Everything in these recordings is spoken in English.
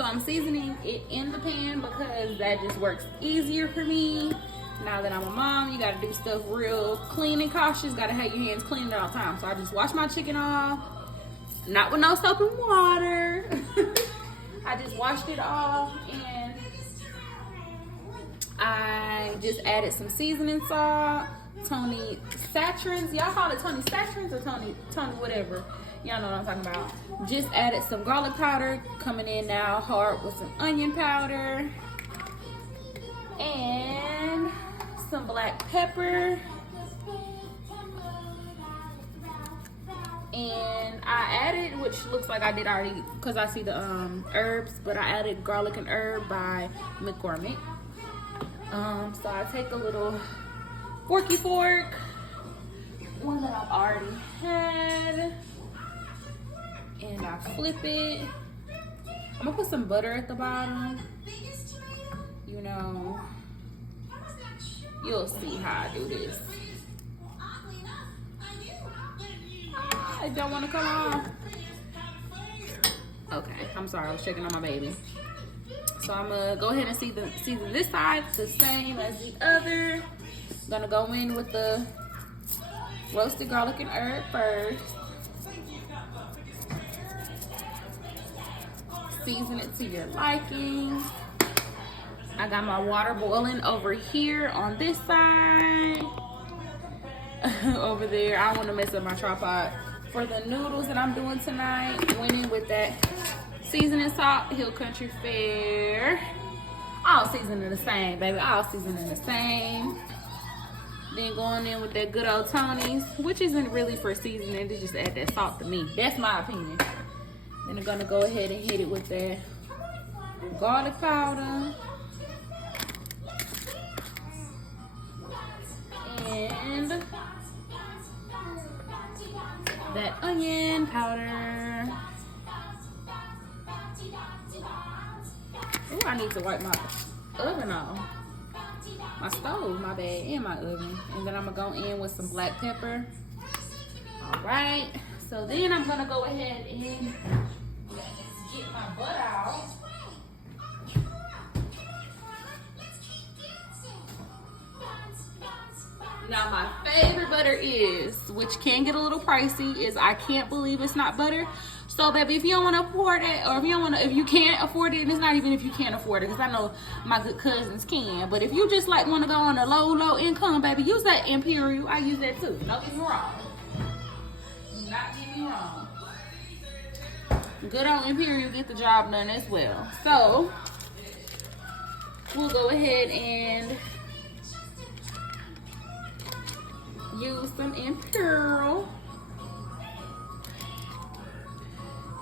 So I'm seasoning it in the pan because that just works easier for me. Now that I'm a mom, you gotta do stuff real clean and cautious. Gotta have your hands clean at all times. So I just wash my chicken off. Not with no soap and water. I just washed it off and I just added some seasoning salt, Tony Saturins. Y'all call it Tony Saturins or Tony whatever. Y'all know what I'm talking about. Just added some garlic powder, coming in now hard with some onion powder. And some black pepper. And I added, which looks like I did already because I see the herbs, but I added garlic and herb by McCormick. So I take a little forky fork, one that I've already had, and I flip it. I'm gonna put some butter at the bottom. You know, you'll see how I do this. I don't want to come off. Okay, I'm sorry, I was checking on my baby. So I'm gonna go ahead and season this side the same as the other. I'm gonna go in with the roasted garlic and herb first. Season it to your liking. I got my water boiling over here on this side. Over there, I don't want to mess up my tripod. For the noodles that I'm doing tonight, went in with that seasoning salt, Hill Country Fare. All seasoning the same, baby. All seasoning the same. Then going in with that good old Tony's, which isn't really for seasoning. They just add that salt to me. That's my opinion. Then I'm gonna go ahead and hit it with that garlic powder. And that onion powder. Ooh, I need to wipe my oven off. My stove, my bad, and my oven. And then I'm gonna go in with some black pepper. All right. So then I'm gonna go ahead and get my butter out. Now my favorite butter is, which can get a little pricey, is I can't believe it's not butter. So baby, if you don't want to afford it, or if you can't afford it, and it's not even if you can't afford it, because I know my good cousins can. But if you just like want to go on a low income, baby, use that Imperial. I use that too. Don't get me wrong. Do not get me wrong. Good old Imperial get the job done as well. So we'll go ahead and use some Imperial.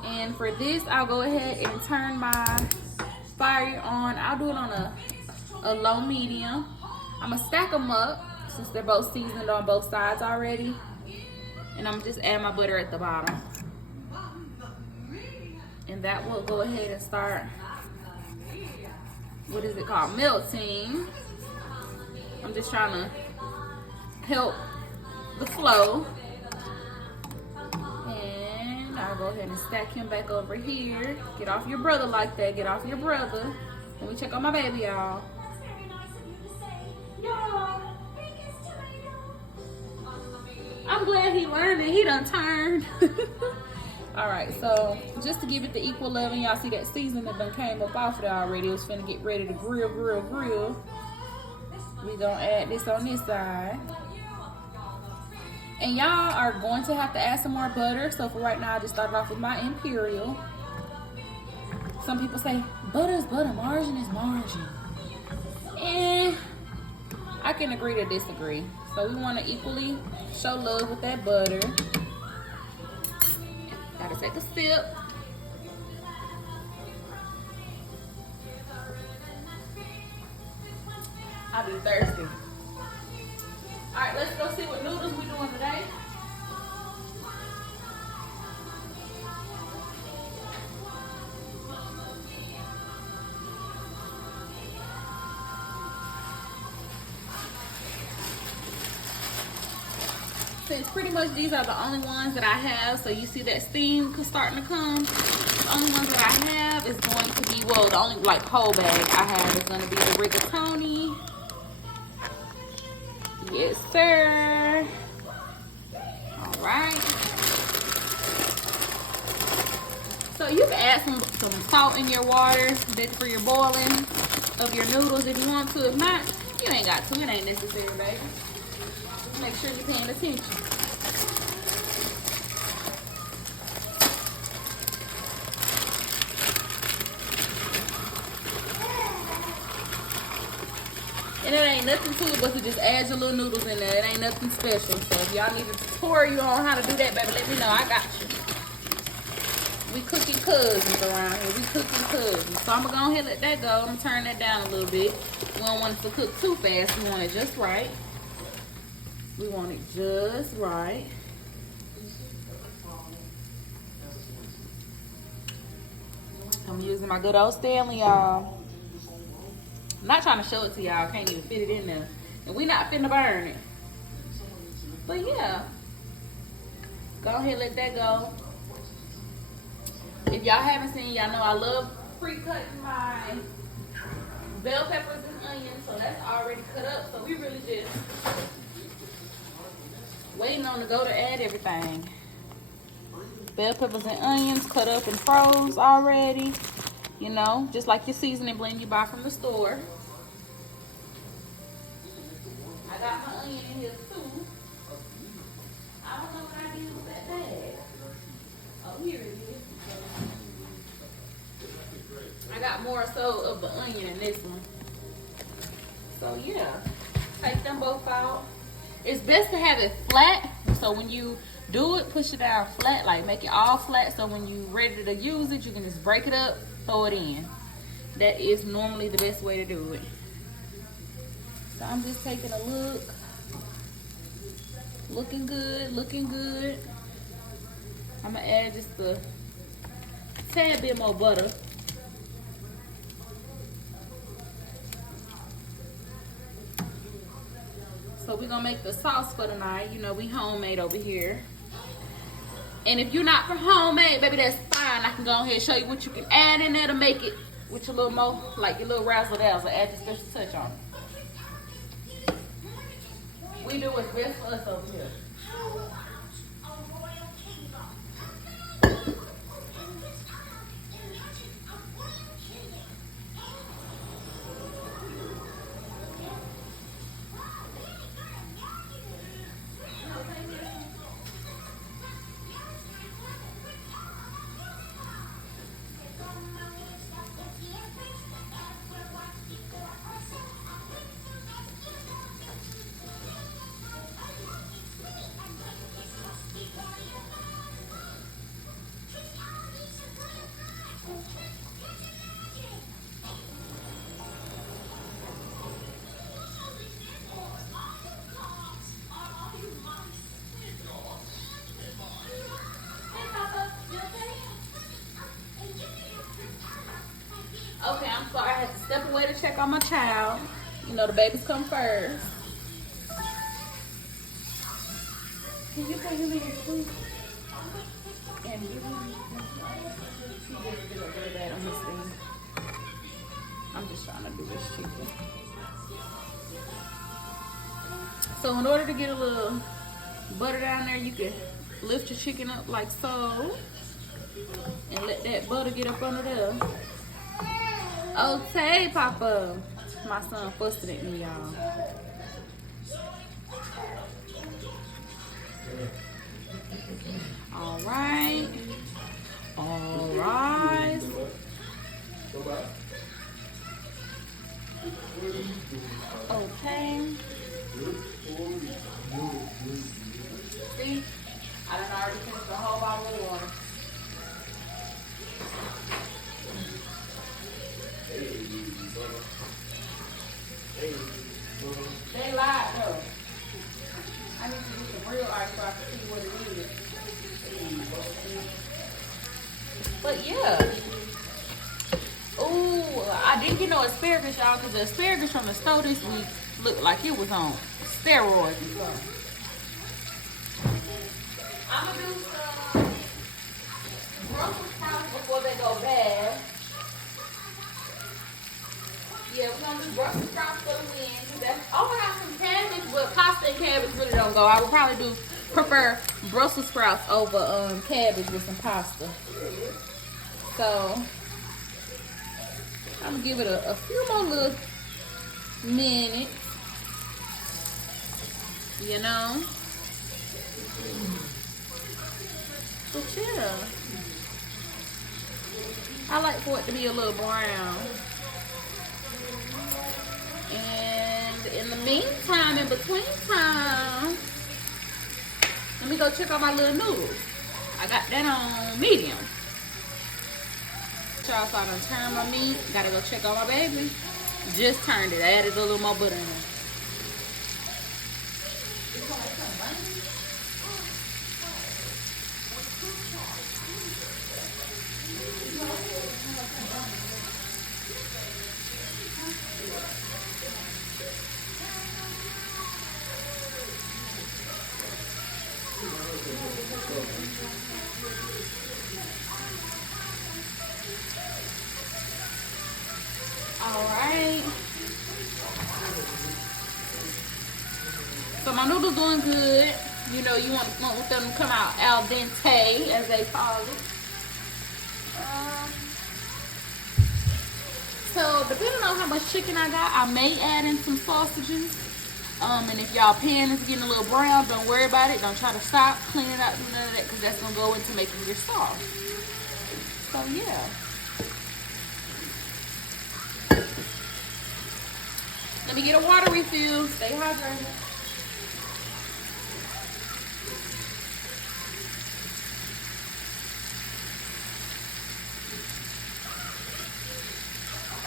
And for this, I'll go ahead and turn my fire on. I'll do it on a low medium. I'm gonna stack them up since they're both seasoned on both sides already. And I'm just add my butter at the bottom. And that will go ahead and start, what is it called? Melting. I'm just trying to help the flow. And I'll go ahead and stack him back over here. Get off your brother like that. Get off your brother. Let me check on my baby, y'all. I'm glad he learned it. He done turned. All right, so just to give it the equal loving, y'all see that seasoning that done came up off of it already. It was finna get ready to grill. We gonna add this on this side. And y'all are going to have to add some more butter. So for right now, I just started off with my Imperial. Some people say, butter is butter, margin is margin. And I can agree to disagree. So we want to equally show love with that butter. Gotta take a sip. I'll be thirsty. All right, let's go see what noodles we're doing today. Since pretty much these are the only ones that I have, so you see that steam starting to come. The only ones that I have is going to be well, the only like whole bag I have is gonna be the rigatoni. Yes, sir. All right. So you can add some salt in your water for your boiling of your noodles if you want to. If not, you ain't got to. It ain't necessary, baby. Just make sure you're paying attention. And it ain't nothing to it but to just add your little noodles in there. It ain't nothing special. So if y'all need a tutorial on how to do that, baby, let me know. I got you. We cooking cousins around here. We cooking cousins. So I'm going to go ahead and let that go. I'm going to turn that down a little bit. We don't want it to cook too fast. We want it just right. We want it just right. I'm using my good old Stanley, y'all. I'm not trying to show it to y'all. Can't even fit it in there. And we not finna burn it. But yeah. Go ahead and let that go. If y'all haven't seen, y'all know I love pre-cutting my bell peppers and onions. So that's already cut up. So we really just waiting on the go to add everything. Bell peppers and onions cut up and froze already. You know, just like your seasoning blend you buy from the store. I got my onion in here too. I don't know what I did with that bag. Oh, here it is. I got more so of the onion in this one. So yeah, take them both out. It's best to have it flat. So when you do it, push it down flat, like make it all flat. So when you ready to use it, you can just break it up, throw it in. That is normally the best way to do it. So I'm just taking a look. Looking good, looking good. I'm gonna add just a tad bit more butter. So we're gonna make the sauce for tonight. You know, we homemade over here. And if you're not from homemade, baby, that's fine. I can go ahead and show you what you can add in there to make it with your little more, like your little razzle-dazzle. Add your special touch on it. We do what's best for us over here. Okay, I'm sorry. I had to step away to check on my child. You know, the babies come first. Can you put him in here, please? And give him. He just did a really bad on his thing. I'm just trying to do this chicken. So in order to get a little butter down there, you can lift your chicken up like so. And let that butter get up under there. Okay, Papa. My son fussing at me, y'all. All right. All right. Okay. See? I done already finished the whole bottle of water. They lied though. I need to do some real art so I can see what it is. But yeah. Ooh, I didn't get no asparagus, y'all, because the asparagus from the store this week looked like it was on steroids and stuff. I'm gonna do some Brussels sprouts before they go bad. Brussels sprouts for the win. Oh, I got some cabbage, but pasta and cabbage really don't go. I would probably prefer Brussels sprouts over cabbage with some pasta. So I'm gonna give it a few more little minutes. You know? But yeah. I like for it to be a little brown. And in the meantime, in between time, let me go check on my little noodles. I got that on medium. Y'all, so I done turned my meat. Gotta go check on my baby. Just turned it. I added a little more butter in it. Alright. So my noodles doing good. You know, you want them to come out al dente, as they call it. So depending on how much chicken I got, I may add in some sausages. And if y'all pan is getting a little brown, don't worry about it. Don't try to stop, clean it out, do none of that, because that's gonna go into making your sauce. So yeah. Let me get a water refill. Stay hydrated.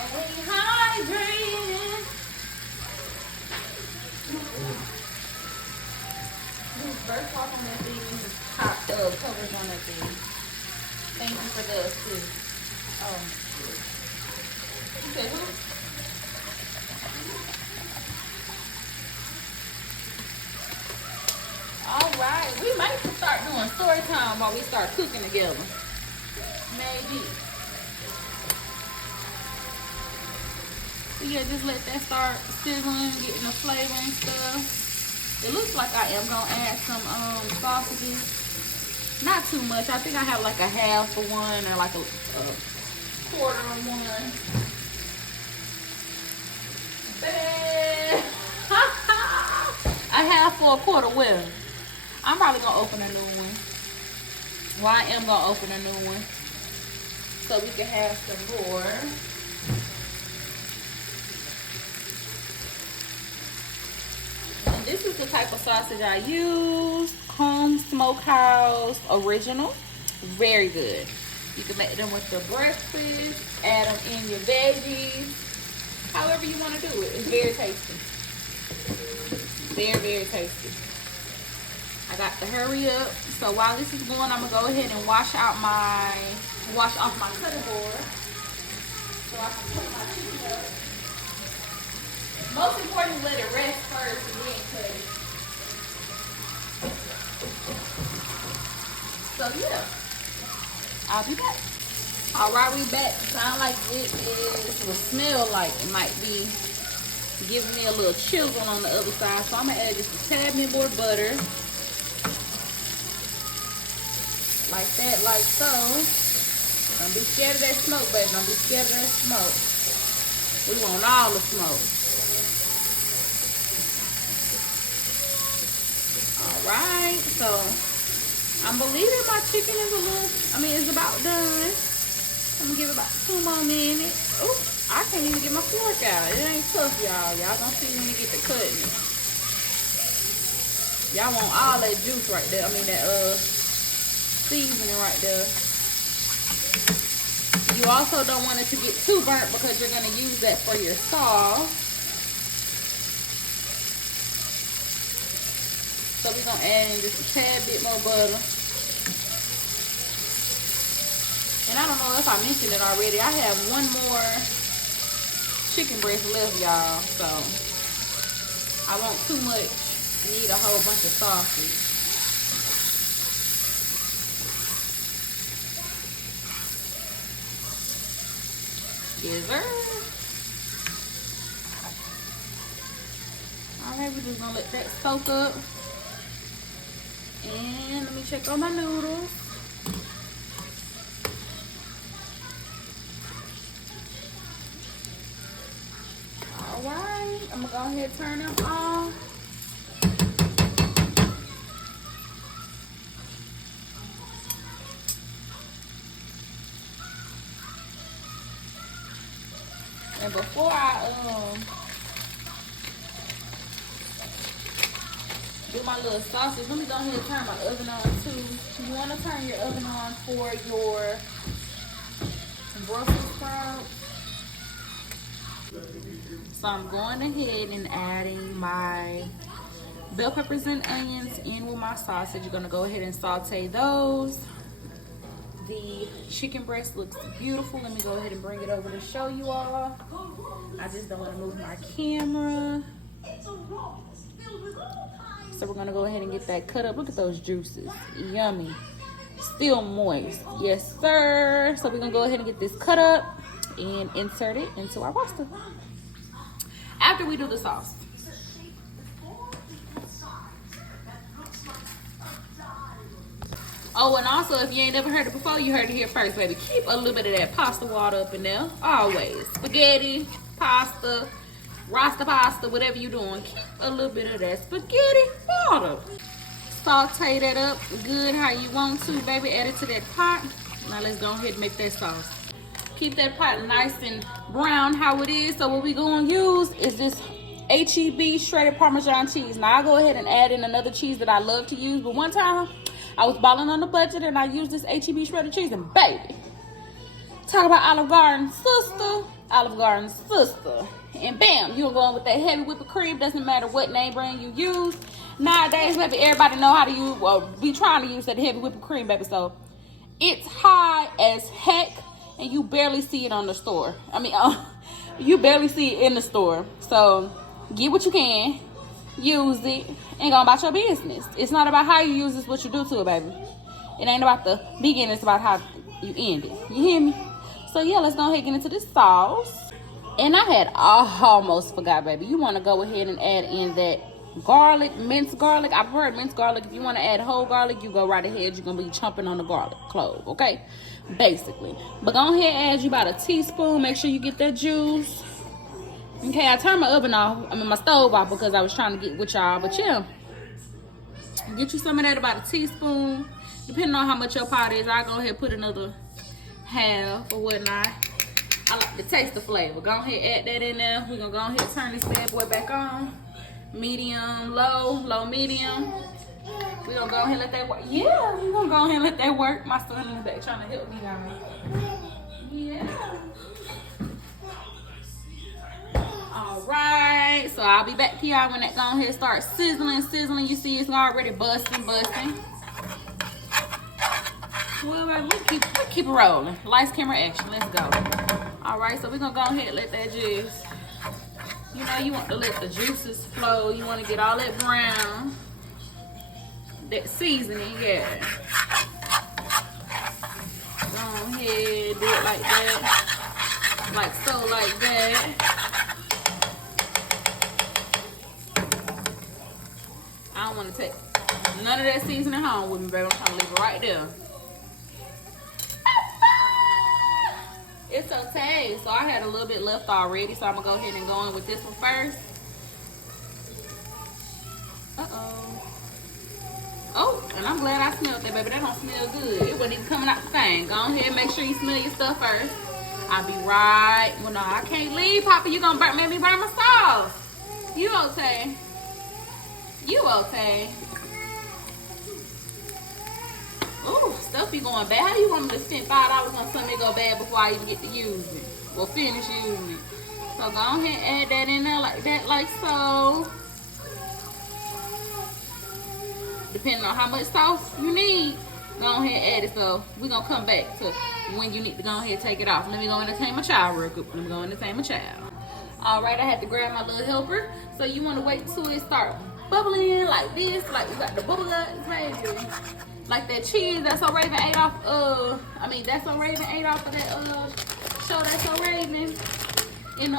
Stay hydrated. First off on that thing, this top covers on that thing. Thank you for the assist. Oh. You said who? Alright, we might start doing story time while we start cooking together. Maybe. So yeah, just let that start sizzling, getting the flavor and stuff. It looks like I am gonna add some sausages. Not too much. I think I have like a half of one or like a quarter of one. A half or a quarter will. I'm probably gonna open a new one. Well, I am gonna open a new one. So we can have some more. And this is the type of sausage I use. Home Smokehouse Original. Very good. You can make them with your breakfast, add them in your veggies. However you want to do it. It's very tasty. Very, very tasty. I got to hurry up. So while this is going, I'm gonna go ahead and wash off my cutting board. So I can put my chicken up. Most important, let it rest first and then cut it. So yeah, I'll be back. Alright, we back. Sound like it will smell like it might be giving me a little chisel on the other side. So I'm gonna add just a tad bit more butter. Like that, like so. Don't be scared of that smoke, baby. Don't be scared of that smoke. We want all the smoke. Alright, so I'm believing my chicken is it's about done. I'm gonna give it about 2 more minutes. Oh, I can't even get my fork out. It ain't tough, y'all. Y'all gonna see when we get to cutting. Y'all want all that juice right there. That seasoning right there. You also don't want it to get too burnt because you're gonna use that for your sauce. So we're gonna add in just a tad bit more butter. And I don't know if I mentioned it already. I have one more chicken breast left, y'all. So I want too much. Need a whole bunch of sausage. Yes, sir. Alright, we're just gonna let that soak up. And let me check on my noodles. Alright, I'm gonna go ahead and turn them off. And before I do my little sausage, let me go ahead and turn my oven on too. You want to turn your oven on for your Brussels sprouts. So I'm going ahead and adding my bell peppers and onions in with my sausage. You're going to go ahead and saute those. The chicken breast looks beautiful. Let me go ahead and bring it over to show you all. I just don't want to move my camera. So we're gonna go ahead and get that cut up. Look at those juices, yummy, still moist. Yes, sir. So we're gonna go ahead and get this cut up and insert it into our pasta after we do the sauce. Oh, and also, if you ain't never heard it before, you heard it here first, baby. Keep a little bit of that pasta water up in there, always. Spaghetti, pasta, rasta pasta, whatever you're doing, keep a little bit of that spaghetti water. Saute that up good how you want to, baby. Add it to that pot. Now let's go ahead and make that sauce. Keep that pot nice and brown how it is. So what we gonna use is this HEB shredded Parmesan cheese. Now I'll go ahead and add in another cheese that I love to use, but one time I was balling on the budget and I used this HEB shredded cheese, and baby, talk about Olive Garden sister, Olive Garden sister. And bam, you're going with that heavy whipped cream. Doesn't matter what name brand you use. Nowadays, baby, everybody know how to use, well, be trying to use that heavy whipped cream, baby. So it's high as heck, and you barely see it on the store. I mean, you barely see it in the store. So get what you can, use it, and go about your business. It's not about how you use this, what you do to it, baby. It ain't about the beginning, it's about how you end it. You hear me? So yeah, let's go ahead and get into this sauce. And I had almost forgot, baby. You want to go ahead and add in that garlic, minced garlic. I've heard minced garlic. If you want to add whole garlic, you go right ahead. You're going to be chomping on the garlic clove, okay? Basically. But go ahead and add you about a teaspoon. Make sure you get that juice. Okay, I turned my oven off. I mean, my stove off because I was trying to get with y'all. But yeah, get you some of that, about a teaspoon. Depending on how much your pot is, I'll go ahead and put another half or whatnot. I like to taste the flavor. Go ahead, add that in there. We're gonna go ahead and turn this bad boy back on. Medium, low, low, medium. We're gonna go ahead and let that work. Yeah, we're gonna go ahead and let that work. My son in the back trying to help me out. Yeah. All right, so I'll be back to y'all when that go ahead and start sizzling. You see it's already busting. Well, we keep it rolling. Lights, camera, action. Let's go. All right, so we're gonna go ahead and let that juice. You know, you want to let the juices flow. You want to get all that brown, that seasoning, yeah. Go ahead, do it like that, like so, like that. I don't want to take none of that seasoning home with me, baby. I'm trying to leave it right there. It's okay. So I had a little bit left already, so I'm gonna go ahead and go in with this one first. Oh, and I'm glad I smelled that, baby. That don't smell good. It wasn't even coming out the thing. Go ahead and make sure you smell your stuff first. I'll be right. Well, no, I can't leave, Papa. You gonna make me burn my sauce. You okay? You okay? Ooh, stuff be going bad. How do you want me to spend $5 on something that go bad before I even get to use it? Or finish using it? So go ahead and add that in there like that, like so. Depending on how much sauce you need, go ahead and add it. So we're going to come back to when you need to go ahead and take it off. Let me go entertain my child real quick. Let me go entertain my child. All right, I had to grab my little helper. So you want to wait till it start bubbling like this. Like we got the bubble guts, baby. Like that cheese That's So Raven ate off That's So Raven ate off of that show That's So Raven in the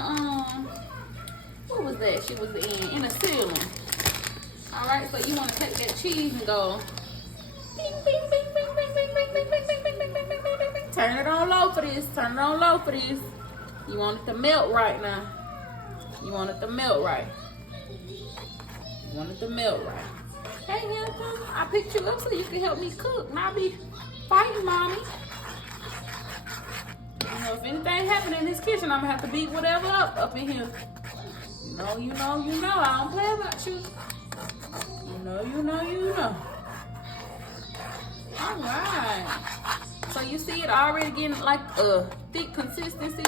what was that? She was in a ceiling. All right, so you want to take that cheese and go bing, bing, bing, bing, bing, bing, bing, bing, bing, bing, bing, bing, bing, bing, bing, bing. Turn it on low for this. Turn it on low for this. You want it to melt right now. You want it to melt right. You want it to melt right. Hey, handsome, I picked you up so you can help me cook. Not be fighting, mommy. You know, if anything happen in this kitchen, I'm gonna have to beat whatever up in here. You know, I don't play about you. You know. All right. So you see it already getting like a thick consistency.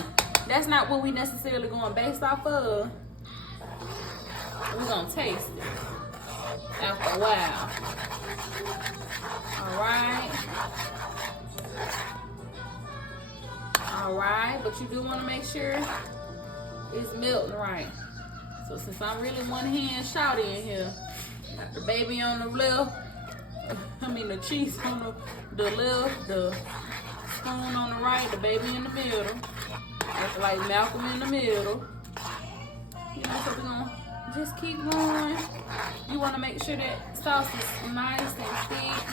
That's not what we necessarily going based off of. We're gonna taste it after a while. All right, but you do want to make sure it's melting right. So since I'm really one hand shouty in here, got the baby on the left, the cheese on the left, the spoon on the right, the baby in the middle. That's like Malcolm in the middle. You know, so we're gonna just keep going. You want to make sure that sauce is nice and thick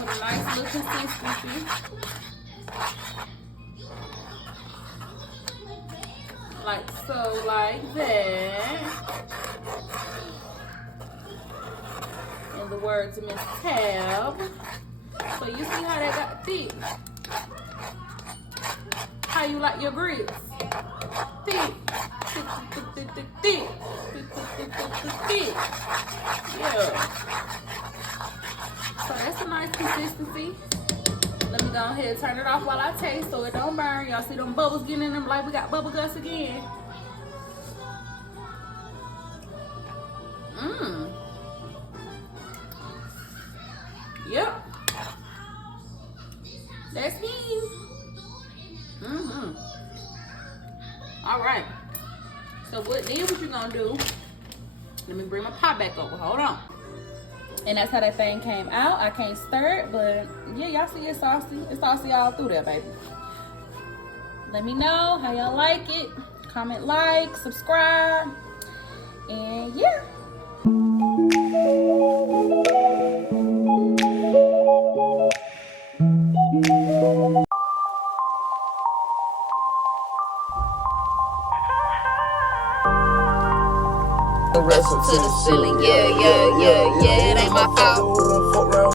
with a nice little consistency. Like so, like that. In the words of Miss Tab. So you see how that got thick? How you like your grits? Thick. Thick. Yeah. So that's a nice consistency. Let me go ahead and turn it off while I taste so it don't burn. Y'all see them bubbles getting in them like we got bubble guts again. Yep. That's his. All right. So what you gonna do? Let me bring my pot back over. Hold on. And that's how that thing came out. I can't stir it, but yeah, y'all see it's saucy. It's saucy all through there, baby. Let me know how y'all like it. Comment, like, subscribe, and yeah. To the ceiling, yeah, it ain't my fault.